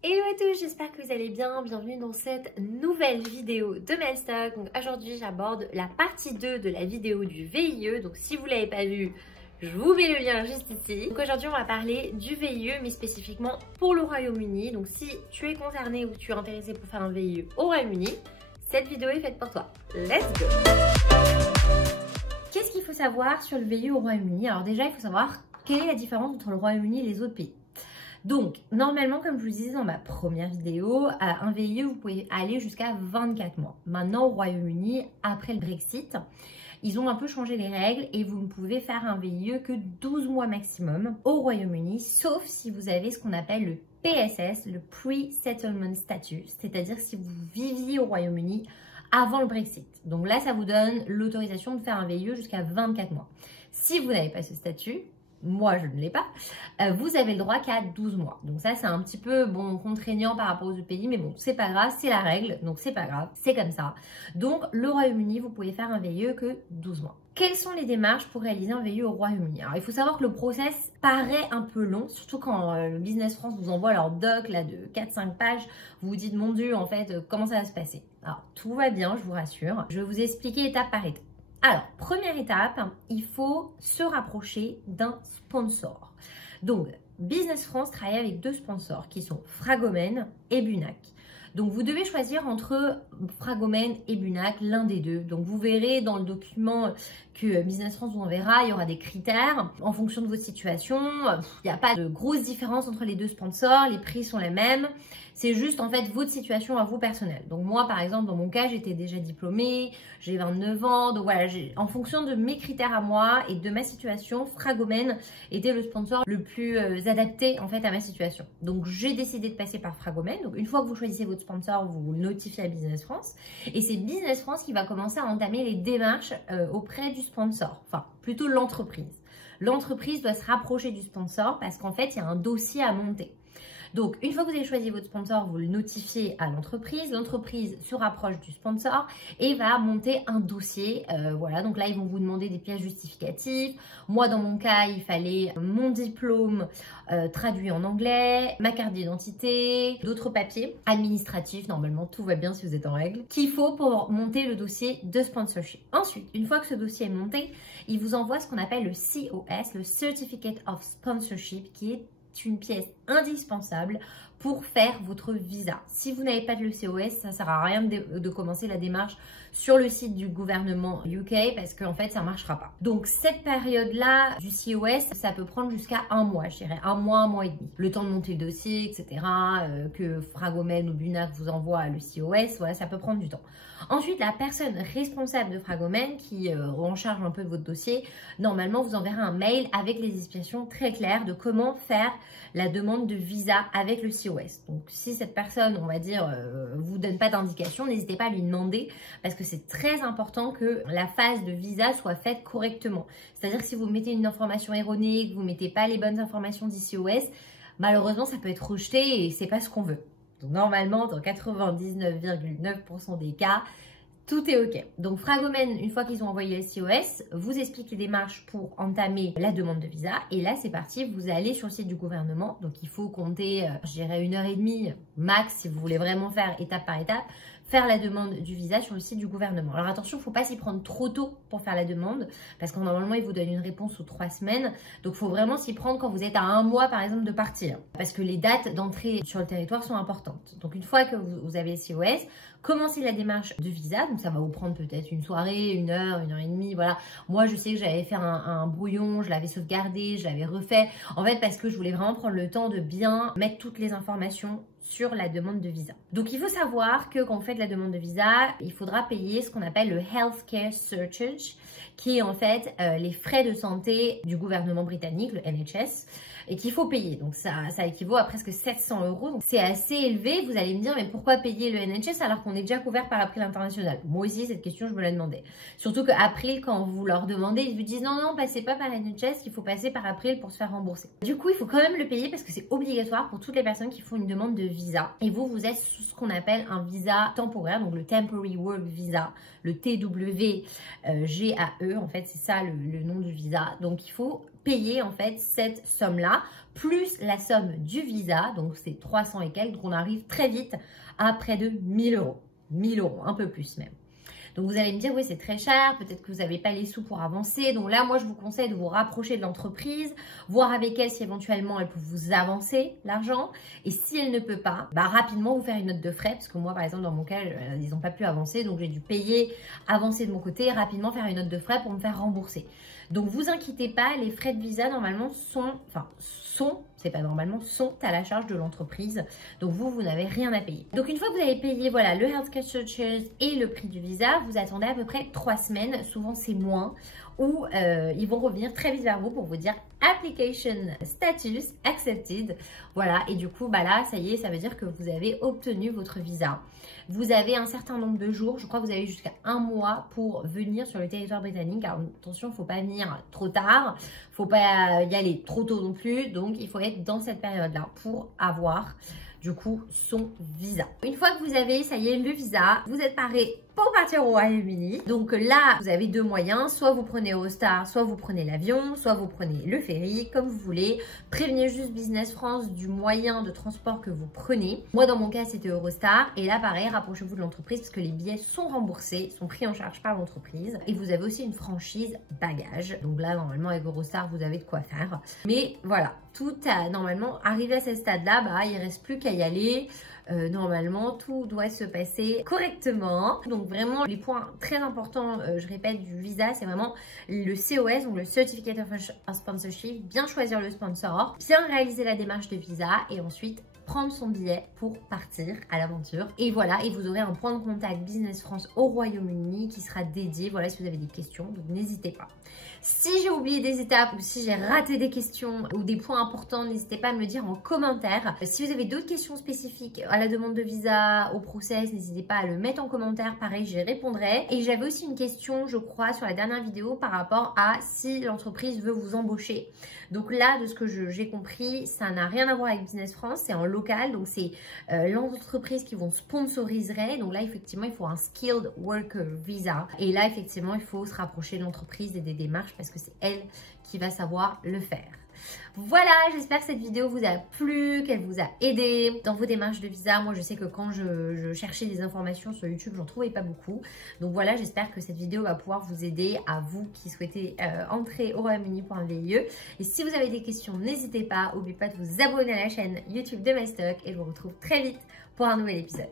Hello à tous, j'espère que vous allez bien, bienvenue dans cette nouvelle vidéo de Melstock. Donc aujourd'hui j'aborde la partie 2 de la vidéo du VIE, donc si vous ne l'avez pas vue, je vous mets le lien juste ici. Donc aujourd'hui on va parler du VIE mais spécifiquement pour le Royaume-Uni. Donc si tu es concerné ou tu es intéressé pour faire un VIE au Royaume-Uni, cette vidéo est faite pour toi. Let's go! Qu'est-ce qu'il faut savoir sur le VIE au Royaume-Uni? Alors déjà il faut savoir quelle est la différence entre le Royaume-Uni et les autres pays. Donc, normalement, comme je vous disais dans ma première vidéo, un VIE, vous pouvez aller jusqu'à 24 mois. Maintenant, au Royaume-Uni, après le Brexit, ils ont un peu changé les règles et vous ne pouvez faire un VIE que 12 mois maximum au Royaume-Uni, sauf si vous avez ce qu'on appelle le PSS, le Pre-Settlement Status, c'est-à-dire si vous viviez au Royaume-Uni avant le Brexit. Donc là, ça vous donne l'autorisation de faire un VIE jusqu'à 24 mois. Si vous n'avez pas ce statut, moi je ne l'ai pas, vous avez le droit qu'à 12 mois. Donc ça c'est un petit peu contraignant par rapport aux autres pays, mais bon c'est pas grave, c'est la règle, donc c'est pas grave, c'est comme ça. Donc le Royaume-Uni, vous pouvez faire un VIE que 12 mois. Quelles sont les démarches pour réaliser un VIE au Royaume-Uni? Alors il faut savoir que le process paraît un peu long, surtout quand le Business France vous envoie leur doc là, de 4-5 pages, vous vous dites mon Dieu en fait comment ça va se passer. Alors tout va bien, je vous rassure, je vais vous expliquer étape par étape. Alors, première étape, il faut se rapprocher d'un sponsor. Donc, Business France travaille avec deux sponsors qui sont Fragomen et Bunac. Donc, vous devez choisir entre Fragomen et Bunac, l'un des deux. Donc, vous verrez dans le document que Business France vous enverra, il y aura des critères en fonction de votre situation. Il n'y a pas de grosse différence entre les deux sponsors, les prix sont les mêmes. C'est juste en fait votre situation à vous personnelle. Donc moi par exemple dans mon cas j'étais déjà diplômée, j'ai 29 ans, donc voilà, en fonction de mes critères à moi et de ma situation, Fragomen était le sponsor le plus adapté en fait à ma situation. Donc j'ai décidé de passer par Fragomen. Donc une fois que vous choisissez votre sponsor, vous le notifiez à Business France et c'est Business France qui va commencer à entamer les démarches auprès du sponsor, enfin plutôt l'entreprise. L'entreprise doit se rapprocher du sponsor parce qu'en fait il y a un dossier à monter. Donc, une fois que vous avez choisi votre sponsor, vous le notifiez à l'entreprise. L'entreprise se rapproche du sponsor et va monter un dossier. Voilà, donc là, ils vont vous demander des pièces justificatives. Moi, dans mon cas, il fallait mon diplôme traduit en anglais, ma carte d'identité, d'autres papiers administratifs. Normalement, tout va bien si vous êtes en règle. Qu'il faut pour monter le dossier de sponsorship. Ensuite, une fois que ce dossier est monté, il vous envoie ce qu'on appelle le COS, le Certificate of Sponsorship, qui est une pièce indispensable pour faire votre visa. Si vous n'avez pas de le COS, ça ne sert à rien de commencer la démarche sur le site du gouvernement UK parce qu'en fait, ça ne marchera pas. Donc, cette période-là du COS, ça peut prendre jusqu'à un mois, je dirais un mois et demi. Le temps de monter le dossier, etc., que Fragomen ou Bunac vous envoie le COS, voilà, ça peut prendre du temps. Ensuite, la personne responsable de Fragomen qui en charge un peu de votre dossier, normalement, vous enverra un mail avec les explications très claires de comment faire la demande de visa avec le COS. Donc, si cette personne, on va dire, vous donne pas d'indication, n'hésitez pas à lui demander parce que c'est très important que la phase de visa soit faite correctement. C'est-à-dire que si vous mettez une information erronée, que vous mettez pas les bonnes informations du COS, malheureusement, ça peut être rejeté et c'est pas ce qu'on veut. Donc, normalement, dans 99,9% des cas, tout est OK. Donc, Fragomen, une fois qu'ils ont envoyé le COS, vous explique les démarches pour entamer la demande de visa. Et là, c'est parti, vous allez sur le site du gouvernement. Donc, il faut compter, je dirais, 1h30 max si vous voulez vraiment faire étape par étape, faire la demande du visa sur le site du gouvernement. Alors, attention, il ne faut pas s'y prendre trop tôt pour faire la demande parce que normalement, ils vous donnent une réponse sous 3 semaines. Donc, il faut vraiment s'y prendre quand vous êtes à un mois, par exemple, de partir parce que les dates d'entrée sur le territoire sont importantes. Donc, une fois que vous avez le COS, commencez la démarche de visa. Donc, ça va vous prendre peut-être une soirée, 1 heure et demie. Voilà. Moi, je sais que j'avais fait un brouillon, je l'avais sauvegardé, je l'avais refait. En fait, parce que je voulais vraiment prendre le temps de bien mettre toutes les informations sur la demande de visa. Donc, il faut savoir que quand vous faites la demande de visa, il faudra payer ce qu'on appelle le Healthcare Surcharge, qui est en fait les frais de santé du gouvernement britannique, le NHS, et qu'il faut payer. Donc, ça équivaut à presque 700 €. Donc, c'est assez élevé. Vous allez me dire, mais pourquoi payer le NHS alors qu'on est déjà couvert par April International? Moi aussi, cette question, je me la demandais. Surtout que April, quand vous leur demandez, ils vous disent non, non, passez pas par NHS, il faut passer par April pour se faire rembourser. Du coup, il faut quand même le payer parce que c'est obligatoire pour toutes les personnes qui font une demande de visa. Et vous êtes sous ce qu'on appelle un visa temporaire, donc le Temporary Work Visa, le TWGAE, en fait, c'est ça le nom du visa. Donc, il faut payer en fait cette somme-là, plus la somme du visa, donc c'est 300 et quelques, donc on arrive très vite à près de 1000 euros. 1000 euros, un peu plus même. Donc vous allez me dire, oui, c'est très cher, peut-être que vous n'avez pas les sous pour avancer. Donc là, moi, je vous conseille de vous rapprocher de l'entreprise, voir avec elle si éventuellement elle peut vous avancer l'argent. Et si elle ne peut pas, bah, rapidement vous faire une note de frais. Parce que moi, par exemple, dans mon cas, ils n'ont pas pu avancer. Donc j'ai dû payer, avancer de mon côté et rapidement faire une note de frais pour me faire rembourser. Donc vous inquiétez pas, les frais de visa normalement sont à la charge de l'entreprise. Donc vous n'avez rien à payer. Donc une fois que vous avez payé voilà, le Healthcare Searches et le prix du visa, vous attendez à peu près 3 semaines, souvent c'est moins, où ils vont revenir très vite vers vous pour vous dire Application Status Accepted. Voilà, et du coup, bah là, ça y est, ça veut dire que vous avez obtenu votre visa. Vous avez un certain nombre de jours, je crois que vous avez jusqu'à 1 mois pour venir sur le territoire britannique. Alors attention, il ne faut pas venir trop tard, il ne faut pas y aller trop tôt non plus. Donc, il faut être dans cette période-là pour avoir du coup son visa. Une fois que vous avez, ça y est, le visa, vous êtes paré pour partir au Royaume-Uni. Donc là, vous avez deux moyens, soit vous prenez Eurostar, soit vous prenez l'avion, soit vous prenez le ferry, comme vous voulez. Prévenez juste Business France du moyen de transport que vous prenez. Moi, dans mon cas, c'était Eurostar. Et là, pareil, rapprochez-vous de l'entreprise parce que les billets sont remboursés, sont pris en charge par l'entreprise. Et vous avez aussi une franchise bagage. Donc là, normalement, avec Eurostar, vous avez de quoi faire. Mais voilà, tout a normalement arrivé à ce stade-là, bah, il ne reste plus qu'à y aller. Normalement, tout doit se passer correctement. Donc vraiment, les points très importants, je répète, du visa, c'est vraiment le COS, donc le Certificate of Sponsorship, bien choisir le sponsor, bien réaliser la démarche de visa et ensuite prendre son billet pour partir à l'aventure. Et voilà, et vous aurez un point de contact Business France au Royaume-Uni qui sera dédié, voilà, si vous avez des questions, donc n'hésitez pas. Si j'ai oublié des étapes ou si j'ai raté des questions ou des points importants, n'hésitez pas à me le dire en commentaire. Si vous avez d'autres questions spécifiques à la demande de visa, au process, n'hésitez pas à le mettre en commentaire. Pareil, j'y répondrai. Et j'avais aussi une question, je crois, sur la dernière vidéo par rapport à si l'entreprise veut vous embaucher. Donc là, de ce que j'ai compris, ça n'a rien à voir avec Business France, c'est en local. Donc c'est l'entreprise qui vous sponsoriserait. Donc là, effectivement, il faut un Skilled Worker Visa. Et là, effectivement, il faut se rapprocher de l'entreprise et des démarches parce que c'est elle qui va savoir le faire. Voilà, j'espère que cette vidéo vous a plu, qu'elle vous a aidé dans vos démarches de visa. Moi, je sais que quand je cherchais des informations sur YouTube, j'en trouvais pas beaucoup. Donc voilà, j'espère que cette vidéo va pouvoir vous aider à vous qui souhaitez entrer au Royaume-Uni pour un VIE. Et si vous avez des questions, n'hésitez pas. N'oubliez pas de vous abonner à la chaîne YouTube de MyStock et je vous retrouve très vite pour un nouvel épisode.